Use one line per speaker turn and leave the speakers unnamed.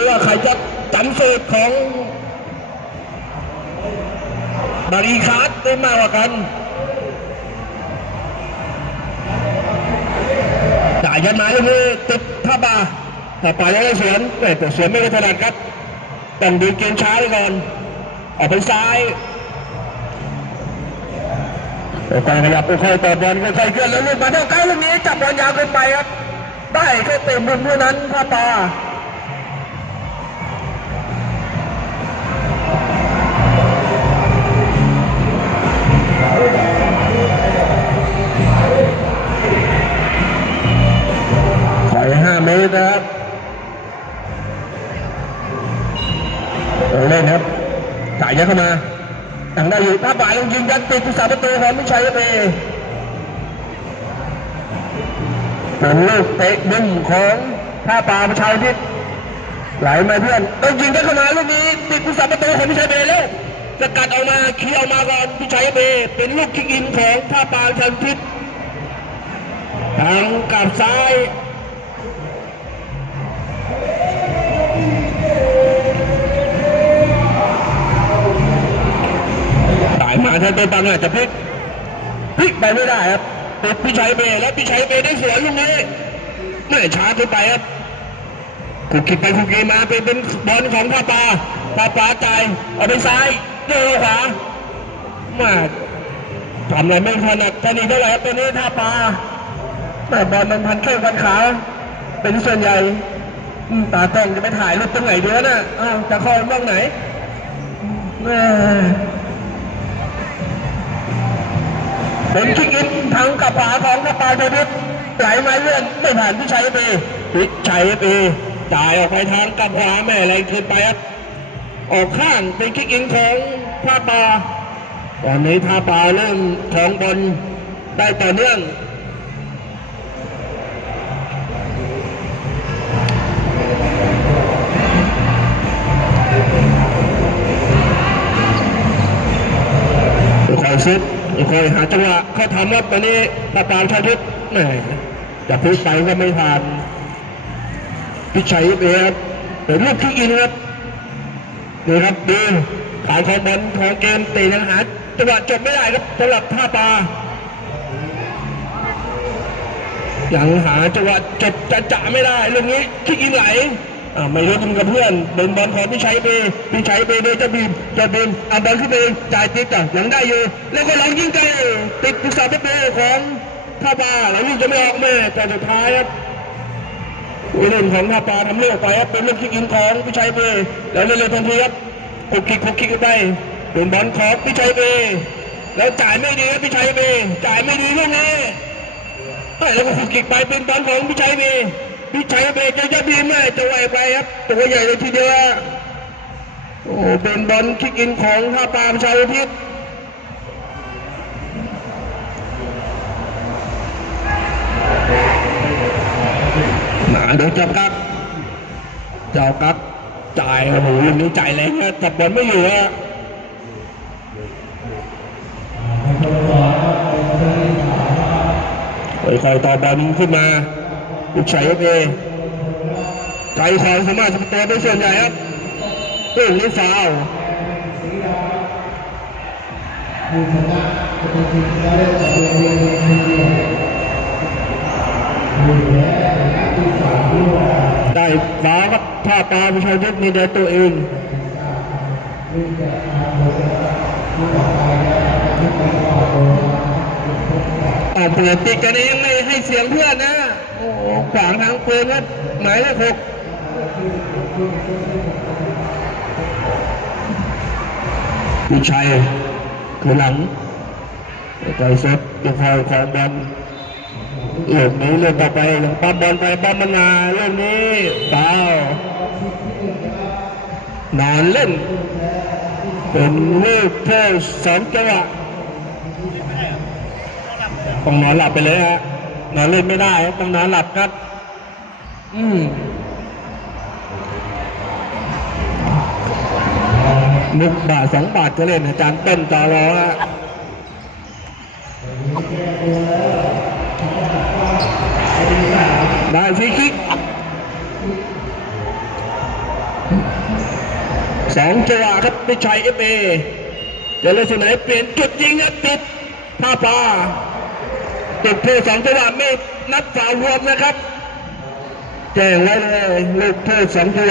นี้ว่าใครจะจำสูตรของบารีคาร์ดได้มากกว่ากันจ่ายยันมาลูกนี้ติดท่าบาถ้าปล่อยให้สวนแต่แต่สวนไม่ได้ถนัดครับต้องดูเกมช้าไปก่อนออกไปซ้ายค่อยๆขยับค่อยๆต่อบอลค่อยๆเคลื่อนแล้วลูกมาเท่าใกล้ลูกนี้จับบอลยาวเกินไปครับได้แค่เตะมุมเท่านั้นพ่อตา จ่ายเยอะเข้ามาทางได้อยู่ภาพบ่ายลงยิงยันติดผู้สาประตูของมิชัยเอเป็นลูกเตะมุมของท่าปลาประชาธิปไหลมาเพื่อนต้องยิงได้เข้ามาลูกนี้ติดผู้สาประตูของพิชัยเบย์แล้วสกัดออกมาเคลียร์ออกมาก่อนพิชัยเบย์เป็นลูกคิกอินของท่าปลาประชาธิปทางกับซ้ายายมาแทนตัวตังอาจจะพลิกพลิกไปไม่ได้ครับติดพิชัยเบย์แล้วพิชัยเบย์ได้สวนลูกนี้ไม่ช้าเกินไปครับคุกคิดไปคุกคิดมาเป็นเป็นบอลของท่าปลาท่าปลาจ่ายเอาไปซ้ายเจอขวามาทำอะไรไม่ถนัดตอนนี้เท่าไหร่ครับตัวนี้ท่าปลาแต่บอลมันพันแข้งพันขาเป็นส่วนใหญ่ตากล้องจะไปถ่ายรูปตรงไหนดีวะน่ะอ้าวจะคอยมองไหน แม่เป็นคิกอินทางกับขวาของกระปาเทนิสไหลมาเลื่อนไม่ผ่านพิชัยเอพิชัยเอจ่ายออกไปทางกับขวาแม่แรงขึ้นไปครับออกข้างเป็นคิกอินของท่าปาตอนนี้ท่าปาเริ่มของบอลได้ต่อเนื่องคอยซุด คอยหาจังหวะเขาทำครับตอนนี้ตาปามชาทิตแหมจะพูดไปก็ไม่ผ่านพิชัยเอครับเป็นลูกคิกอินครับนี่ครับดูขายของบอลของเกมตียังหาจังหวะจบไม่ได้ครับสำหรับท่าปลายังหาจังหวะจบจะจะไม่ได้เรื่องนี้คิกอินไหล ไม่รู้ทำกับเพื่อนเป็นบอลของพิชัยเบพิชัยเบโดยจะบีมจะบีมเอาบอลขึ้นไปจ่ายติดต่อยังได้อยู่ แล้วก็ลองยิงไกลติดผู้สาประตูของท่าปลาแล้วลูกจะไม่ออกแม่แต่สุดท้ายครับผู้เล่นของท่าปลาทำเลือกไปครับเป็นลูกคิกอินของพิชัยเบย์แล้วเร็วๆทันทีครับคุกคิกคุกคิกไปเป็นบอลของพิชัยเบย์แล้วจ่ายไม่ดีครับพิชัยเบย์จ่ายไม่ดีลูกนี้เฮ้ยแล้วก็คุกคิกไปเป็นบอลของพิชัยเบย์ พิชัยเบย์จะดีไหมจะไหวไปครับตัวใหญ่เลยทีเดียวโอ้เป็นบอลคิกอินของท่าปาประชาธิปหนาเดี๋ยวจับกักเจ้ากักจ่ายโอ้โหลูกนี้จ่ายแรงนะจับบอลไม่อยู่อะค่อยๆต่อบอลขึ้นมา ลูกชายเอฟเอไกลความสามารถสมตัวเป็นส่วนใหญ่ครับลูกนี้ฟาวได้ฟ้าครับท่าตาประชาชนมีแต่ตัวเอง อ่าเปิดติดกันเองไม่ให้เสียงเพื่อนนะโอ้ขวางทางปืนครับหมายเลขหกวิชัยคือหลังต่อยเซตยังคอยของบอลเรื่องนี้เรื่องต่อไปยังปั๊มบอลไปปั๊มมานาเรื่องนี้เปล่านอนเล่นเป็นลูกเท่สองจังหวะ ต้องนอนหลับไปเลยฮะนอนเล่นไม่ได้ครับต้องนอนหลับครับ อืมมุกบาทสองบาทก็เล่นอาจารย์ต้นต่อรอฮะได้ฟรีคิกสองจังหวะครับพิชัยเอฟเอเจริญสุไหนเปลี่ยนจุดยิงครับติดผ้าปลา จุดโทษสองจังหวะไม่นับฝ่าวรวมนะครับแจ้งไว้เลยลูกโทษสองจังหวะ